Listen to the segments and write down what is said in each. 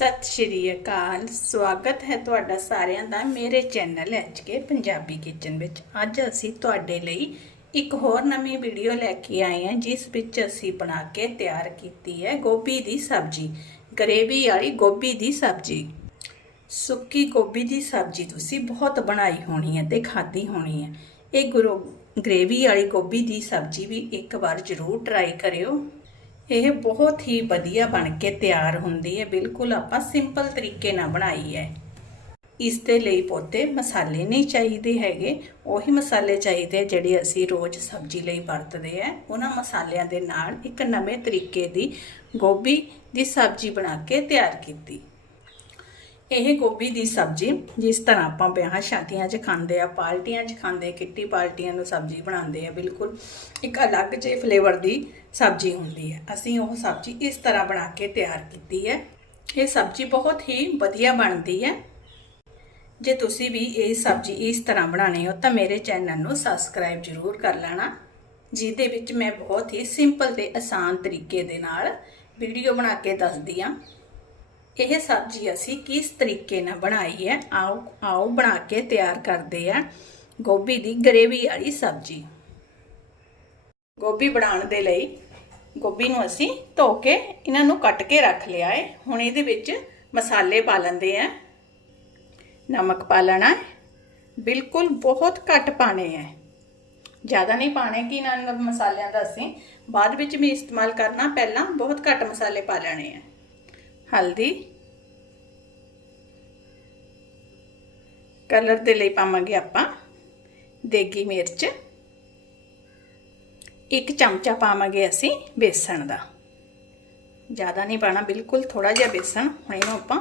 ਸਤਿ ਸ਼੍ਰੀ ਅਕਾਲ। ਸਵਾਗਤ ਹੈ ਤੁਹਾਡਾ ਸਾਰਿਆਂ ਦਾ ਮੇਰੇ ਚੈਨਲ ਐਚਕੇ ਪੰਜਾਬੀ ਕਿਚਨ ਵਿੱਚ। ਅੱਜ ਅਸੀਂ ਤੁਹਾਡੇ ਲਈ ਇੱਕ ਹੋਰ ਨਵੀਂ ਵੀਡੀਓ ਲੈ ਕੇ ਆਏ ਹਾਂ, ਜਿਸ ਵਿੱਚ ਅਸੀਂ ਬਣਾ ਕੇ ਤਿਆਰ ਕੀਤੀ ਹੈ ਗੋਭੀ ਦੀ ਸਬਜ਼ੀ, ਗਰੇਵੀ ਵਾਲੀ ਗੋਭੀ ਦੀ ਸਬਜ਼ੀ। ਸੁੱਕੀ ਗੋਭੀ ਦੀ ਸਬਜ਼ੀ ਤੁਸੀਂ ਬਹੁਤ ਬਣਾਈ ਹੋਣੀ ਹੈ ਤੇ ਖਾਧੀ ਹੋਣੀ ਹੈ। ਇਹ ਗੁਰੂ, ਗ੍ਰੇਵੀ ਵਾਲੀ ਗੋਭੀ ਦੀ ਸਬਜ਼ੀ ਵੀ ਇੱਕ ਵਾਰ ਜ਼ਰੂਰ ਟਰਾਈ ਕਰਿਓ। ਇਹ ਬਹੁਤ ਹੀ ਵਧੀਆ ਬਣ ਕੇ ਤਿਆਰ ਹੁੰਦੀ ਹੈ। ਬਿਲਕੁਲ ਆਪਾਂ ਸਿੰਪਲ ਤਰੀਕੇ ਨਾਲ ਬਣਾਈ ਹੈ। ਇਸ ਦੇ ਲਈ ਬਹੁਤੇ ਮਸਾਲੇ ਨਹੀਂ ਚਾਹੀਦੇ ਹੈਗੇ। ਉਹੀ ਮਸਾਲੇ ਚਾਹੀਦੇ ਜਿਹੜੇ ਅਸੀਂ ਰੋਜ਼ ਸਬਜ਼ੀ ਲਈ ਵਰਤਦੇ ਆ। ਉਹਨਾਂ ਮਸਾਲਿਆਂ ਦੇ ਨਾਲ ਇੱਕ ਨਵੇਂ ਤਰੀਕੇ ਦੀ ਗੋਭੀ ਦੀ ਸਬਜ਼ੀ ਬਣਾ ਕੇ ਤਿਆਰ ਕੀਤੀ। ਇਹ ਗੋਭੀ ਦੀ ਸਬਜ਼ੀ, ਜਿਸ ਤਰ੍ਹਾਂ ਆਪਾਂ ਵਿਆਹਾਂ ਸ਼ਾਦੀਆਂ 'ਚ ਖਾਂਦੇ ਆ, ਪਾਰਟੀਆਂ 'ਚ ਖਾਂਦੇ ਕਿੱਟੀ ਪਾਰਟੀਆਂ ਨੂੰ ਸਬਜ਼ੀ ਬਣਾਉਂਦੇ ਆ, ਬਿਲਕੁਲ ਇੱਕ ਅਲੱਗ ਜਿਹੇ ਫਲੇਵਰ ਦੀ ਸਬਜ਼ੀ ਹੁੰਦੀ ਹੈ। ਅਸੀਂ ਉਹ ਸਬਜ਼ੀ ਇਸ ਤਰ੍ਹਾਂ ਬਣਾ ਕੇ ਤਿਆਰ ਕੀਤੀ ਹੈ। ਇਹ ਸਬਜ਼ੀ ਬਹੁਤ ਹੀ ਵਧੀਆ ਬਣਦੀ ਹੈ। ਜੇ ਤੁਸੀਂ ਵੀ ਇਹ ਸਬਜ਼ੀ ਇਸ ਤਰ੍ਹਾਂ ਬਣਾਣੀ ਹੋ, ਤਾਂ ਮੇਰੇ ਚੈਨਲ ਨੂੰ ਸਬਸਕ੍ਰਾਈਬ ਜ਼ਰੂਰ ਕਰ ਲੈਣਾ, ਜਿਹਦੇ ਵਿੱਚ ਮੈਂ ਬਹੁਤ ਹੀ ਸਿੰਪਲ ਤੇ ਆਸਾਨ ਤਰੀਕੇ ਦੇ ਨਾਲ ਵੀਡੀਓ ਬਣਾ ਕੇ ਦੱਸਦੀ ਹਾਂ। ਇਹ ਸਬਜ਼ੀ ਅਸੀਂ ਕਿਸ ਤਰੀਕੇ ਨਾਲ ਬਣਾਈ ਹੈ? ਆਓ ਆਓ ਬਣਾ ਕੇ ਤਿਆਰ ਕਰਦੇ ਆ ਗੋਭੀ ਦੀ ਗਰੇਵੀ ਵਾਲੀ ਸਬਜ਼ੀ। ਗੋਭੀ ਬਣਾਉਣ ਦੇ ਲਈ ਗੋਭੀ ਨੂੰ ਅਸੀਂ ਧੋ ਕੇ ਇਹਨਾਂ ਨੂੰ ਕੱਟ ਕੇ ਰੱਖ ਲਿਆ ਹੈ। ਹੁਣ ਇਹਦੇ ਵਿੱਚ ਮਸਾਲੇ ਪਾ ਲੈਂਦੇ ਆ ਨਮਕ ਪਾ ਲੈਣਾ ਬਿਲਕੁਲ ਬਹੁਤ ਘੱਟ ਪਾਣੇ ਹੈ। ਜ਼ਿਆਦਾ ਨਹੀਂ ਪਾਣੇ ਕਿ ਇਹਨਾਂ ਮਸਾਲਿਆਂ ਦਾ ਅਸੀਂ ਬਾਅਦ ਵਿੱਚ ਵੀ ਇਸਤੇਮਾਲ ਕਰਨਾ, ਪਹਿਲਾਂ ਬਹੁਤ ਘੱਟ ਮਸਾਲੇ ਪਾ ਲੈਣੇ ਆ ਹਲਦੀ। ਕਲਰ ਦੇ ਲਈ ਪਾਵਾਂਗੇ ਆਪਾਂ ਦੇਗੀ ਮਿਰਚ। ਇੱਕ ਚਮਚਾ ਪਾਵਾਂਗੇ ਅਸੀਂ ਬੇਸਣ ਦਾ। ਜ਼ਿਆਦਾ ਨਹੀਂ ਪਾਣਾ, ਬਿਲਕੁਲ ਥੋੜਾ ਜਿਹਾ ਬੇਸਣ ਹੁਣ ਇਹਨੂੰ ਆਪਾਂ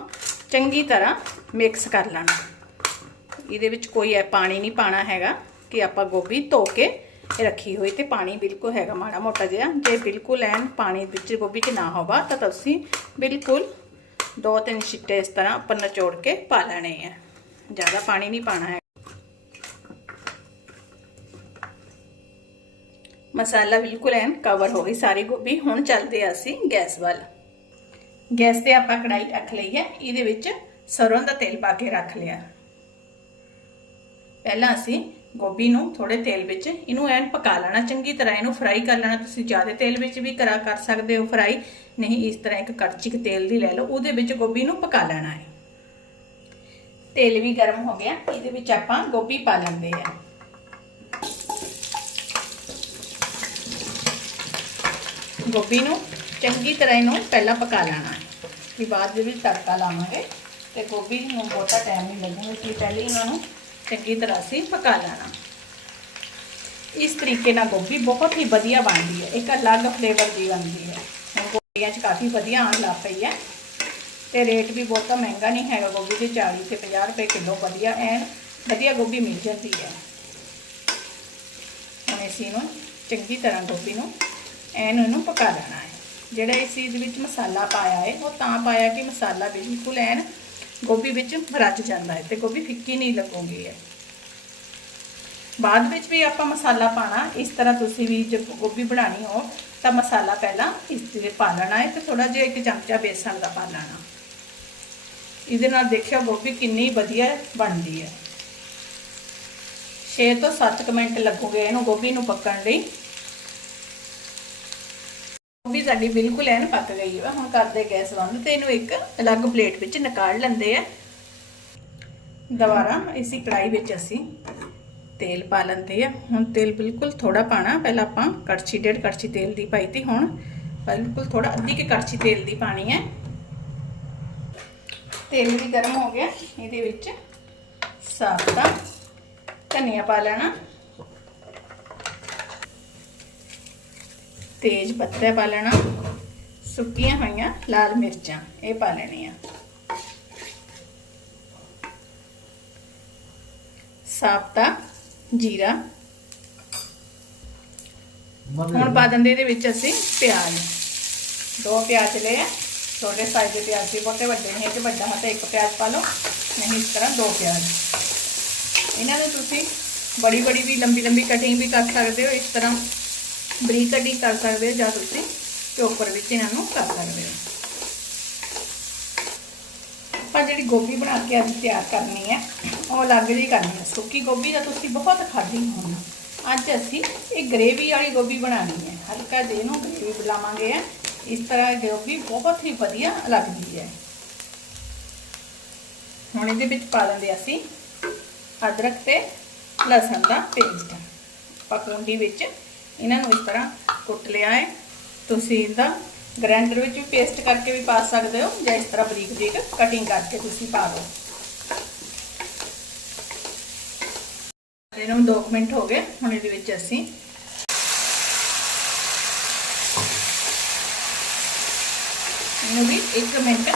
ਚੰਗੀ ਤਰ੍ਹਾਂ ਮਿਕਸ ਕਰ ਲੈਣਾ। ਇਹਦੇ ਵਿੱਚ ਕੋਈ ਪਾਣੀ ਨਹੀਂ ਪਾਣਾ ਹੈਗਾ ਕਿ ਆਪਾਂ ਗੋਭੀ ਧੋ ਕੇ ਰੱਖੀ ਹੋਈ ਤੇ ਪਾਣੀ ਬਿਲਕੁਲ ਹੈਗਾ ਮਾੜਾ ਮੋਟਾ ਜਿਹਾ। ਜੇ ਬਿਲਕੁਲ ਐਨ ਪਾਣੀ ਵਿੱਚ ਗੋਭੀ 'ਚ ਨਾ ਹੋਵਾ, ਤਾਂ ਤੁਸੀਂ ਬਿਲਕੁਲ ਦੋ ਤਿੰਨ ਛਿੱਟੇ ਇਸ ਤਰ੍ਹਾਂ ਉੱਪਰ ਨਚੋੜ ਕੇ ਪਾ ਲੈਣੇ ਆ। ਜ਼ਿਆਦਾ ਪਾਣੀ ਨਹੀਂ ਪਾਣਾ ਹੈ। ਮਸਾਲਾ ਬਿਲਕੁਲ ਐਨ ਕਵਰ ਹੋ ਗਈ, ਸਾਰੀ ਗੋਭੀ। ਹੁਣ ਚੱਲਦੇ ਆ ਅਸੀਂ ਗੈਸ ਵੱਲ। ਗੈਸ ਤੇ ਆਪਾਂ ਕੜਾਈ ਰੱਖ ਲਈ ਹੈ। ਇਹਦੇ ਵਿੱਚ ਸਰੋਂ ਦਾ ਤੇਲ ਪਾ ਕੇ ਰੱਖ ਲਿਆ। ਪਹਿਲਾਂ ਅਸੀਂ ਗੋਭੀ ਨੂੰ ਥੋੜੇ ਤੇਲ ਵਿੱਚ ਇਹਨੂੰ ਐਨ ਪਕਾ ਲੈਣਾ, ਚੰਗੀ ਤਰ੍ਹਾਂ ਇਹਨੂੰ ਫਰਾਈ ਕਰ ਲੈਣਾ। ਤੁਸੀਂ ਜ਼ਿਆਦਾ ਤੇਲ ਵਿੱਚ ਵੀ ਕਰਾ ਕਰ ਸਕਦੇ ਹੋ ਫਰਾਈ ਨਹੀਂ ਇਸ ਤਰ੍ਹਾਂ ਇੱਕ ਕੜਛੀ ਤੇਲ ਦੀ ਲੈ ਲਓ, ਉਹਦੇ ਵਿੱਚ ਗੋਭੀ ਨੂੰ ਪਕਾ ਲੈਣਾ ਹੈ। ਤੇਲ ਵੀ ਗਰਮ ਹੋ ਗਿਆ, ਇਹਦੇ ਵਿੱਚ ਆਪਾਂ ਗੋਭੀ ਪਾ ਲੈਂਦੇ ਆ ਗੋਭੀ ਨੂੰ ਚੰਗੀ ਤਰ੍ਹਾਂ ਇਹਨੂੰ ਪਹਿਲਾਂ ਪਕਾ ਲੈਣਾ ਹੈ। ਫਿਰ ਬਾਅਦ ਦੇ ਵਿੱਚ ਤੜਕਾ ਲਾਵਾਂਗੇ ਤੇ ਗੋਭੀ ਨੂੰ ਬਹੁਤਾ ਟਾਈਮ ਨਹੀਂ ਲੱਗੂਗਾ ਕਿ ਪਹਿਲੇ ਇਹਨਾਂ ਨੂੰ ਚੰਗੀ ਤਰ੍ਹਾਂ ਅਸੀਂ ਪਕਾ ਲੈਣਾ। ਇਸ ਤਰੀਕੇ ਨਾਲ ਗੋਭੀ ਬਹੁਤ ਹੀ ਵਧੀਆ ਬਣਦੀ ਹੈ। ਇੱਕ ਅਲੱਗ ਫਲੇਵਰ ਦੀ ਬਣਦੀ ਹੈ। ਹੁਣ ਗੋਭੀਆਂ 'ਚ ਕਾਫੀ ਵਧੀਆ ਆਉਣ ਲੱਗ ਪਈ ਹੈ ਤੇ ਰੇਟ ਵੀ ਬਹੁਤਾ ਮਹਿੰਗਾ ਨਹੀਂ ਹੈਗਾ। ਗੋਭੀ ਦੇ 40 ਤੇ 50 ਰੁਪਏ ਕਿਲੋ ਵਧੀਆ ਐਨ ਵਧੀਆ ਗੋਭੀ ਮਿਲ ਜਾਂਦੀ ਹੈ। ਹੁਣ ਅਸੀਂ ਨੂੰ ਚੰਗੀ ਤਰ੍ਹਾਂ ਗੋਭੀ ਨੂੰ ਐਨ ਉਹਨੂੰ ਪਕਾ ਲੈਣਾ ਹੈ। ਜਿਹੜਾ ਇਸ ਚੀਜ਼ ਵਿੱਚ ਮਸਾਲਾ ਪਾਇਆ ਹੈ, ਉਹ ਤਾਂ ਪਾਇਆ ਕਿ ਮਸਾਲਾ ਬਿਲਕੁਲ ਐਨ ਗੋਭੀ ਵਿੱਚ ਰਚ ਜਾਂਦਾ ਹੈ ਤੇ ਗੋਭੀ ਫਿੱਕੀ ਨਹੀਂ ਲੱਗੂਗੀ ਹੈ ਬਾਅਦ ਵਿੱਚ ਵੀ ਆਪਾਂ ਮਸਾਲਾ ਪਾਣਾ ਇਸ ਤਰ੍ਹਾਂ ਤੁਸੀਂ ਵੀ ਜੇ ਗੋਭੀ ਬਣਾਣੀ ਹੋ, ਤਾਂ ਮਸਾਲਾ ਪਹਿਲਾਂ ਇਸ ਤੇ ਪਾ ਲੈਣਾ ਹੈ ਤੇ ਥੋੜਾ ਜਿਹਾ ਇੱਕ ਚਮਚਾ ਬੇਸਣ ਦਾ ਪਾ ਲੈਣਾ। ਇਹਦੇ ਨਾਲ ਦੇਖਿਓ ਗੋਭੀ ਕਿੰਨੀ ਵਧੀਆ ਬਣਦੀ ਹੈ। 6 ਤੋਂ 7 ਮਿੰਟ ਲੱਗੂਗੇ ਇਹਨੂੰ ਗੋਭੀ ਨੂੰ ਪੱਕਣ ਲਈ। ਸਾਡੀ ਬਿਲਕੁਲ ਐਨ ਪੱਕ ਗਈ ਹੈ ਹੁਣ ਕਰਦੇ ਗੈਸ ਬੰਦ ਤੇ ਇਹਨੂੰ ਇੱਕ ਅਲੱਗ ਪਲੇਟ ਵਿੱਚ ਨਿਕਾਲ ਲੈਂਦੇ ਆ। ਦੁਬਾਰਾ ਇਸੇ ਕੜਾਈ ਵਿੱਚ ਅਸੀਂ ਤੇਲ ਪਾ ਲੈਂਦੇ ਆ। ਹੁਣ ਤੇਲ ਬਿਲਕੁਲ ਥੋੜਾ ਪਾਣਾ ਪਹਿਲਾਂ ਆਪਾਂ ਕੜਛੀ, ਡੇਢ ਕੜਛੀ ਤੇਲ ਦੀ ਪਾਈ ਤੀ ਹੁਣ। ਬਿਲਕੁਲ ਥੋੜਾ ਅੱਧੀ ਕਿ ਕੜਛੀ ਤੇਲ ਦੀ ਪਾਣੀ ਹੈ ਤੇਲ ਵੀ ਗਰਮ ਹੋ ਗਿਆ। ਇਹਦੇ ਵਿੱਚ ਸਾਬਤਾ, ਧਨੀਆ ਪਾ ਲੈਣਾ। ਤੇਜ ਪੱਤਾ ਪਾ ਲੈਣਾ। ਸੁੱਕੀਆਂ ਹੋਈਆਂ ਲਾਲ ਮਿਰਚਾਂ ਇਹ ਪਾ ਲੈਣੀਆਂ। ਸਾਬਤਾ ਜੀਰਾ। ਹੁਣ ਪਾ ਦਿੰਦੇ ਇਹਦੇ ਵਿੱਚ ਅਸੀਂ ਪਿਆਜ਼। ਦੋ ਪਿਆਜ਼ ਲਏ ਆ। ਛੋਟੇ ਸਾਈਜ਼ ਦੇ ਪਿਆਜ਼ ਵੀ ਬਹੁਤੇ ਵੱਡੇ ਨਹੀਂ ਹੈ ਵੱਡਾ ਹੈ ਤਾਂ ਇੱਕ ਪਿਆਜ਼ ਪਾ ਲਓ। ਨਹੀਂ ਇਸ ਤਰ੍ਹਾਂ ਦੋ ਪਿਆਜ਼। ਇਹਨਾਂ ਨੂੰ ਤੁਸੀਂ ਬੜੀ ਬੜੀ ਵੀ ਲੰਬੀ ਲੰਬੀ ਕਟਿੰਗ ਵੀ ਕਰ ਸਕਦੇ ਹੋ ਇਸ ਤਰ੍ਹਾਂ ਬਰੀਕ ਕਟਿੰਗ ਕਰ ਸਕਦੇ ਹੋ ਜਾਂ ਤੁਸੀਂ ਚੋਪਰ ਵਿੱਚ ਇਹਨਾਂ ਨੂੰ ਕਰ ਸਕਦੇ ਹੋ। ਆਪਾਂ ਜਿਹੜੀ ਗੋਭੀ ਬਣਾ ਕੇ ਅੱਜ ਤਿਆਰ ਕਰਨੀ ਹੈ, ਉਹ ਅਲੱਗ ਜਿਹੀ ਕਰਨੀ ਹੈ। ਸੁੱਕੀ ਗੋਭੀ ਤਾਂ ਤੁਸੀਂ ਬਹੁਤ ਖਾਧੀ ਹੋਣੀ ਅੱਜ ਅਸੀਂ ਇਹ ਗ੍ਰੇਵੀ ਵਾਲੀ ਗੋਭੀ ਬਣਾਉਣੀ ਹੈ। ਹਲਕਾ ਜਿਹੀ ਨੂੰ ਗ੍ਰੇਵੀ ਬਣਾਵਾਂਗੇ ਇਸ ਤਰ੍ਹਾਂ ਗੋਭੀ ਬਹੁਤ ਹੀ ਵਧੀਆ ਲੱਗਦੀ ਹੈ। ਹੁਣ ਇਹਦੇ ਵਿੱਚ ਪਾ ਦਿੰਦੇ ਅਸੀਂ ਅਦਰਕ ਤੇ ਲਸਣ ਦਾ ਪੇਸਟ ਪਕੌਂਡੀ ਵਿੱਚ ਇਹਨਾਂ ਨੂੰ ਇਸ ਤਰ੍ਹਾਂ ਕੁੱਟ ਲਿਆ ਹੈ। ਤੁਸੀਂ ਇਹਦਾ ਗ੍ਰਾਈਂਡਰ ਵਿੱਚ ਵੀ ਪੇਸਟ ਕਰਕੇ ਵੀ ਪਾ ਸਕਦੇ ਹੋ ਜਾਂ ਇਸ ਤਰ੍ਹਾਂ ਬਰੀਕ ਬਰੀਕ ਕਟਿੰਗ ਕਰਕੇ ਤੁਸੀਂ ਪਾ ਲਓ। ਇਹਨੂੰ 2 ਮਿੰਟ ਹੋ ਗਏ, ਹੁਣ ਇਹਦੇ ਵਿੱਚ ਅਸੀਂ ਇਹਨੂੰ ਵੀ 1 ਮਿੰਟ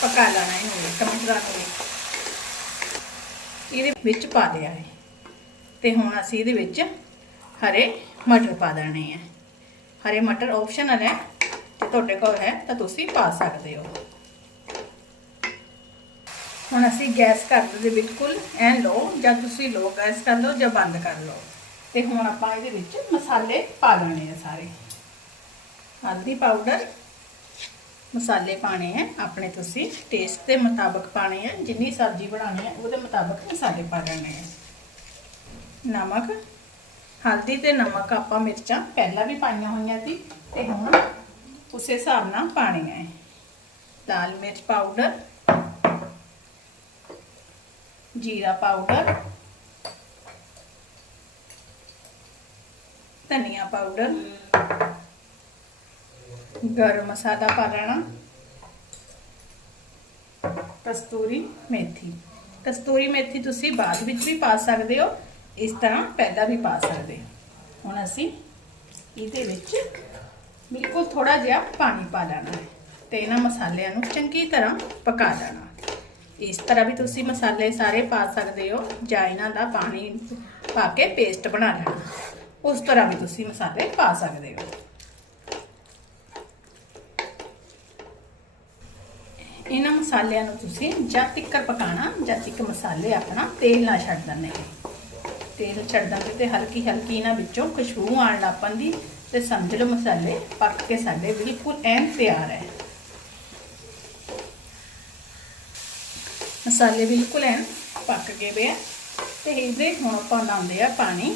ਪਕਾ ਲੈਣਾ ਇਹਨੂੰ 1 ਮਿੰਟ ਰੱਖ ਇਹਦੇ ਵਿੱਚ ਪਾ ਲਿਆ ਹੈ। ਤੇ ਹੁਣ ਅਸੀਂ ਇਹਦੇ ਵਿੱਚ ਹਰੇ ਮਟਰ ਪਾ ਦੇਣੇ ਆ। ਹਰੇ ਮਟਰ ਆਪਸ਼ਨਲ ਹੈ ਤੇ ਤੁਹਾਡੇ ਕੋਲ ਹੈ ਤਾਂ ਤੁਸੀਂ ਪਾ ਸਕਦੇ ਹੋ। ਹੁਣ ਅਸੀਂ ਗੈਸ ਕਰ ਦੇ ਬਿਲਕੁਲ ਐ ਲੋ ਜਾਂ ਤੁਸੀਂ ਲੋ ਗੈਸ ਕਰ ਲਓ ਜਾਂ ਬੰਦ ਕਰ ਲਓ। ਤੇ ਹੁਣ ਆਪਾਂ ਇਹਦੇ ਵਿੱਚ ਮਸਾਲੇ ਪਾ ਲੈਣੇ ਆ ਸਾਰੇ। ਹਲਦੀ ਪਾਊਡਰ ਮਸਾਲੇ ਪਾਣੇ ਆ। ਆਪਣੇ ਤੁਸੀਂ ਟੇਸਟ ਦੇ ਮੁਤਾਬਕ ਪਾਣੇ ਆ। ਜਿੰਨੀ ਸਬਜ਼ੀ ਬਣਾਉਣੀ ਹੈ ਉਹਦੇ ਮੁਤਾਬਕ ਮਸਾਲੇ ਪਾ ਲੈਣੇ ਆ। ਨਮਕ ਹਲਦੀ ਤੇ ਨਮਕ ਆਪਾਂ ਮਿਰਚਾਂ ਪਹਿਲਾਂ ਵੀ ਪਾਈਆਂ ਹੋਈਆਂ ਸੀ ਤੇ ਹੁਣ ਉਸੇ ਹਿਸਾਬ ਨਾਲ ਪਾਣੀਆਂ ਹੈ ਲਾਲ ਮਿਰਚ ਪਾਊਡਰ, ਜੀਰਾ ਪਾਊਡਰ, ਧਨੀਆ ਪਾਊਡਰ, ਗਰਮ ਮਸਾਲਾ ਪਾ ਲੈਣਾ, ਕਸਤੂਰੀ ਮੇਥੀ। ਕਸਤੂਰੀ ਮੇਥੀ ਤੁਸੀਂ ਬਾਅਦ ਵਿੱਚ ਵੀ ਪਾ ਸਕਦੇ ਹੋ। ਇਸ ਤਰ੍ਹਾਂ ਪੈਦਾ ਵੀ ਪਾ ਸਕਦੇ ਹੁਣ ਅਸੀਂ ਇਹਦੇ ਵਿੱਚ ਬਿਲਕੁਲ ਥੋੜਾ ਜਿਹਾ ਪਾਣੀ ਪਾ ਲੈਣਾ ਹੈ ਤੇ ਇਹਨਾਂ ਮਸਾਲਿਆਂ ਨੂੰ ਚੰਗੀ ਤਰ੍ਹਾਂ ਪਕਾ ਲੈਣਾ ਇਸ ਤਰ੍ਹਾਂ ਵੀ ਤੁਸੀਂ ਮਸਾਲੇ ਸਾਰੇ ਪਾ ਸਕਦੇ ਹੋ ਜਾਂ ਇਹਨਾਂ ਦਾ ਪਾਣੀ ਪਾ ਕੇ ਪੇਸਟ ਬਣਾ ਲੈਣਾ ਉਸ ਤਰ੍ਹਾਂ ਵੀ ਤੁਸੀਂ ਮਸਾਲੇ ਪਾ ਸਕਦੇ ਹੋ। ਇਹਨਾਂ ਮਸਾਲਿਆਂ ਨੂੰ ਤੁਸੀਂ ਜਦ ਤੱਕ ਪਕਾਣਾ ਜਦ ਤੱਕ ਮਸਾਲੇ ਆਪਣਾ ਤੇਲ ਨਾ ਛੱਡ ਦਿੰਦੇ ਤੇਲ ਛੱਡਣ ਤੇ ਤੇ ਹਲਕੀ ਹਲਕੀ ਇਹਨਾਂ ਵਿੱਚੋਂ ਖੁਸ਼ਬੂ ਆਉਣ ਲੱਗ ਪੈਂਦੀ ਤੇ ਸਮਝ ਲਓ ਮਸਾਲੇ ਪੱਕ ਕੇ ਸਾਡੇ ਬਿਲਕੁਲ ਐਨ ਤਿਆਰ ਹੈ। ਮਸਾਲੇ ਬਿਲਕੁਲ ਐਨ ਪੱਕ ਗਏ ਵੇ ਆ ਤੇ ਇਹਦੇ ਹੁਣ ਆਪਾਂ ਲਾਉਂਦੇ ਆ ਪਾਣੀ।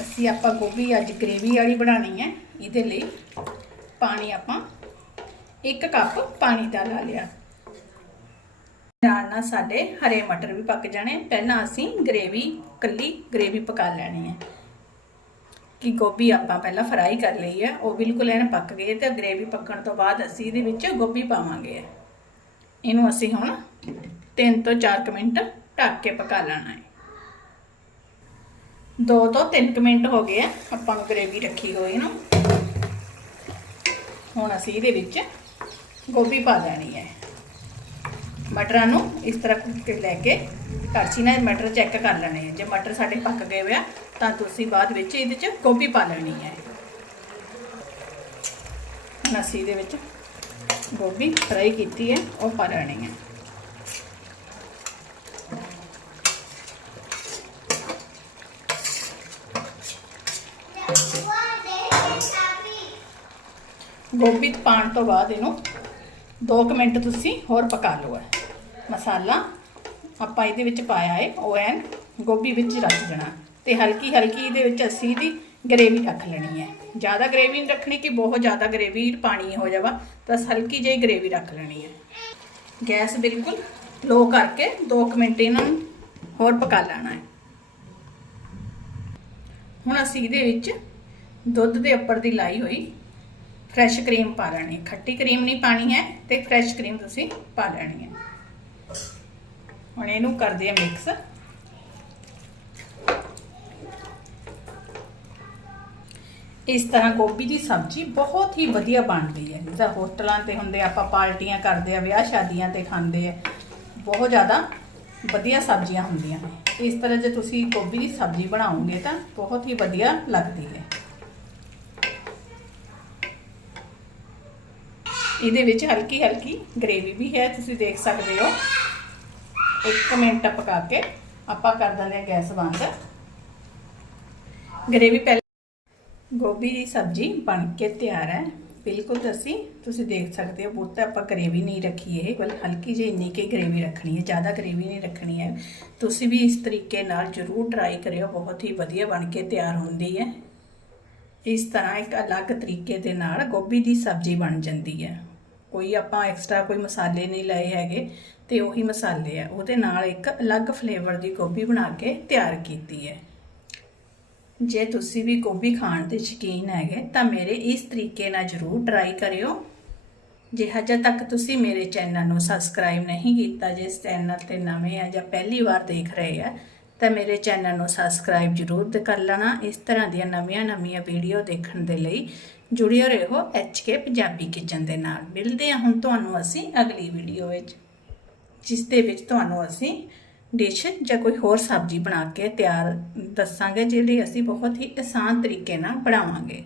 ਅਸੀਂ ਆਪਾਂ ਗੋਭੀ ਅੱਜ ਗ੍ਰੇਵੀ ਵਾਲੀ ਬਣਾਣੀ ਹੈ, ਇਹਦੇ ਲਈ ਪਾਣੀ ਆਪਾਂ 1 ਕੱਪ ਪਾਣੀ ਦਾ ਲਾ ਲਿਆ। ਨਾਲ ਨਾਲ ਸਾਡੇ ਹਰੇ ਮਟਰ ਵੀ ਪੱਕ ਜਾਣੇ। ਪਹਿਲਾਂ ਅਸੀਂ ਗ੍ਰੇਵੀ ਕੱਲੀ ਗ੍ਰੇਵੀ ਪਕਾ ਲੈਣੀ ਹੈ। ਕਿ ਗੋਭੀ ਆਪਾਂ ਪਹਿਲਾਂ ਫਰਾਈ ਕਰ ਲਈ ਹੈ। ਉਹ ਬਿਲਕੁਲ ਐਨ ਪੱਕ ਗਈ ਤੇ ਗ੍ਰੇਵੀ ਪੱਕਣ ਤੋਂ ਬਾਅਦ ਅਸੀਂ ਇਹਦੇ ਵਿੱਚ ਗੋਭੀ ਪਾਵਾਂਗੇ। ਇਹਨੂੰ ਅਸੀਂ ਹੁਣ 3 ਤੋਂ 4 ਮਿੰਟ ਢੱਕ ਕੇ ਪਕਾ ਲੈਣਾ ਹੈ। 2 ਤੋਂ 3 ਮਿੰਟ ਹੋ ਗਏ ਆ। ਆਪਾਂ ਨੂੰ ਗ੍ਰੇਵੀ ਰੱਖੀ ਹੋਈ ਨੂੰ। ਹੁਣ ਅਸੀਂ ਇਹਦੇ ਵਿੱਚ ਗੋਭੀ ਪਾ ਦੇਣੀ ਹੈ। ਮਟਰਾਂ ਨੂੰ ਇਸ ਤਰ੍ਹਾਂ ਕੁੱਟ ਕੇ ਲੈ ਕੇ ਕੜਛੀ ਨਾਲ ਮਟਰ ਚੈੱਕ ਕਰ ਲੈਣੇ ਆ। ਜੇ ਮਟਰ ਸਾਡੇ ਪੱਕ ਗਏ ਹੋਇਆ ਤਾਂ ਤੁਸੀਂ ਬਾਅਦ ਵਿੱਚ ਇਹਦੇ 'ਚ ਗੋਭੀ ਪਾ ਲੈਣੀ ਹੈ ਹੁਣ ਅਸੀਂ ਇਹਦੇ ਵਿੱਚ ਗੋਭੀ ਫਰਾਈ ਕੀਤੀ ਹੈ ਉਹ ਪਾ ਲੈਣੀ ਹੈ ਗੋਭੀ ਪਾਣ ਤੋਂ ਬਾਅਦ ਇਹਨੂੰ 2 ਮਿੰਟ ਤੁਸੀਂ ਹੋਰ ਪਕਾ ਲਓ ਹੈ ਮਸਾਲਾ। ਆਪਾਂ ਇਹਦੇ ਵਿੱਚ ਪਾਇਆ ਹੈ ਉਹ ਐਨ ਗੋਭੀ ਵਿੱਚ ਰੱਖ ਦੇਣਾ। ਤੇ ਹਲਕੀ ਹਲਕੀ ਇਹਦੇ ਵਿੱਚ ਅਸੀਂ ਦੀ ਗ੍ਰੇਵੀ ਰੱਖ ਲੈਣੀ ਹੈ ਜ਼ਿਆਦਾ ਗ੍ਰੇਵੀ ਨਹੀਂ ਰੱਖਣੀ ਕਿ ਬਹੁਤ ਜ਼ਿਆਦਾ ਗ੍ਰੇਵੀ ਪਾਣੀ ਹੋ ਜਾਵਾ, ਬਸ ਹਲਕੀ ਜਿਹੀ ਗ੍ਰੇਵੀ ਰੱਖ ਲੈਣੀ ਹੈ ਗੈਸ ਬਿਲਕੁਲ ਲੋ ਕਰਕੇ 2 ਮਿੰਟ ਇਹਨਾਂ ਨੂੰ ਹੋਰ ਪਕਾ ਲੈਣਾ ਹੈ ਹੁਣ ਅਸੀਂ ਇਹਦੇ ਵਿੱਚ ਦੁੱਧ ਦੇ ਉੱਪਰ ਦੀ ਲਾਈ ਹੋਈ ਫਰੈਸ਼ ਕਰੀਮ ਪਾ ਲੈਣੀ ਖੱਟੀ ਕਰੀਮ ਨਹੀਂ ਪਾਣੀ ਹੈ ਤੇ ਫਰੈਸ਼ ਕਰੀਮ ਤੁਸੀਂ ਪਾ ਲੈਣੀ ਹੈ। ਹੁਣ ਇਹਨੂੰ ਕਰਦੇ ਆ ਮਿਕਸ। ਇਸ ਤਰ੍ਹਾਂ ਗੋਭੀ ਦੀ ਸਬਜ਼ੀ ਬਹੁਤ ਹੀ ਵਧੀਆ ਬਣਦੀ ਹੈ। ਜਿੱਦਾਂ ਹੋਟਲਾਂ ਤੇ ਹੁੰਦੇ ਆਪਾਂ ਪਾਰਟੀਆਂ ਕਰਦੇ ਆ, ਵਿਆਹ ਸ਼ਾਦੀਆਂ ਤੇ ਖਾਂਦੇ ਆ। ਬਹੁਤ ਜ਼ਿਆਦਾ ਵਧੀਆ ਸਬਜ਼ੀਆਂ ਹੁੰਦੀਆਂ ਨੇ। ਇਸ ਤਰ੍ਹਾਂ ਜੇ ਤੁਸੀਂ ਗੋਭੀ ਦੀ ਸਬਜ਼ੀ ਬਣਾਓਗੇ ਤਾਂ ਬਹੁਤ ਹੀ ਵਧੀਆ ਲੱਗਦੀ ਹੈ। ਇਹਦੇ ਵਿੱਚ ਹਲਕੀ ਹਲਕੀ ਗ੍ਰੇਵੀ ਵੀ ਹੈ, ਤੁਸੀਂ ਦੇਖ ਸਕਦੇ ਹੋ। 1 ਮਿੰਟ ਪਕਾ ਕੇ ਆਪਾਂ ਕਰ ਦਿੰਦੇ ਹਾਂ ਗੈਸ ਬੰਦ। ਗ੍ਰੇਵੀ ਪਹਿਲਾਂ ਗੋਭੀ ਦੀ ਸਬਜ਼ੀ ਬਣ ਕੇ ਤਿਆਰ ਹੈ। ਬਿਲਕੁਲ ਅਸੀਂ ਤੁਸੀਂ ਦੇਖ ਸਕਦੇ ਹੋ, ਬਹੁਤ ਆਪਾਂ ਗ੍ਰੇਵੀ ਨਹੀਂ ਰੱਖੀ ਇਹ, ਬਲ ਹਲਕੀ ਜਿਹੀ ਇੰਨੀ ਕਿ ਗ੍ਰੇਵੀ ਰੱਖਣੀ ਹੈ, ਜ਼ਿਆਦਾ ਗ੍ਰੇਵੀ ਨਹੀਂ ਰੱਖਣੀ ਹੈ। ਤੁਸੀਂ ਵੀ ਇਸ ਤਰੀਕੇ ਨਾਲ ਜ਼ਰੂਰ ਟਰਾਈ ਕਰਿਓ, ਬਹੁਤ ਹੀ ਵਧੀਆ ਬਣ ਕੇ ਤਿਆਰ ਹੁੰਦੀ ਹੈ। ਇਸ ਤਰ੍ਹਾਂ ਇੱਕ ਅਲੱਗ ਤਰੀਕੇ ਦੇ ਨਾਲ ਗੋਭੀ ਦੀ ਸਬਜ਼ੀ ਬਣ ਜਾਂਦੀ ਹੈ। ਕੋਈ ਆਪਾਂ ਐਕਸਟਰਾ ਕੋਈ ਮਸਾਲੇ ਨਹੀਂ ਲਏ ਹੈਗੇ ਤੇ ਉਹੀ ਮਸਾਲੇ ਆ। ਉਹਦੇ ਨਾਲ ਇੱਕ ਅਲੱਗ ਫਲੇਵਰ ਦੀ ਗੋਭੀ ਬਣਾ ਕੇ ਤਿਆਰ ਕੀਤੀ ਹੈ। ਜੇ ਤੁਸੀਂ ਵੀ ਗੋਭੀ ਖਾਣ ਦੇ ਸ਼ੌਕੀਨ ਹੈਗੇ ਤਾਂ ਮੇਰੇ ਇਸ ਤਰੀਕੇ ਨਾਲ ਜ਼ਰੂਰ ਟਰਾਈ ਕਰਿਓ। ਜੇ ਹਜੇ ਤੱਕ ਤੁਸੀਂ ਮੇਰੇ ਚੈਨਲ ਨੂੰ ਸਬਸਕ੍ਰਾਈਬ ਨਹੀਂ ਕੀਤਾ ਜੇ ਇਸ ਚੈਨਲ ਤੇ ਨਵੇਂ ਆ ਜਾਂ ਪਹਿਲੀ ਵਾਰ ਦੇਖ ਰਹੇ ਆ ਤਾਂ ਮੇਰੇ ਚੈਨਲ ਨੂੰ ਸਬਸਕ੍ਰਾਈਬ ਜ਼ਰੂਰ ਕਰ ਲੈਣਾ ਇਸ ਤਰ੍ਹਾਂ ਦੀਆਂ ਨਵੀਆਂ-ਨਵੀਆਂ ਵੀਡੀਓ ਦੇਖਣ ਦੇ ਲਈ। ਜੁੜਿਓ ਰਹੋ ਕੇ ਪੰਜਾਬੀ ਕਿਚਨ ਦੇ ਨਾਲ। ਮਿਲਦੇ ਹਾਂ ਹੁਣ ਤੁਹਾਨੂੰ ਅਸੀਂ ਅਗਲੀ ਵੀਡੀਓ ਵਿੱਚ, ਜਿਸ ਦੇ ਵਿੱਚ ਤੁਹਾਨੂੰ ਅਸੀਂ ਡਿਸ਼ ਜਾਂ ਕੋਈ ਹੋਰ ਸਬਜ਼ੀ ਬਣਾ ਕੇ ਤਿਆਰ ਦੱਸਾਂਗੇ, ਜਿਹੜੀ ਅਸੀਂ ਬਹੁਤ ਹੀ ਆਸਾਨ ਤਰੀਕੇ ਨਾਲ ਬਣਾਵਾਂਗੇ।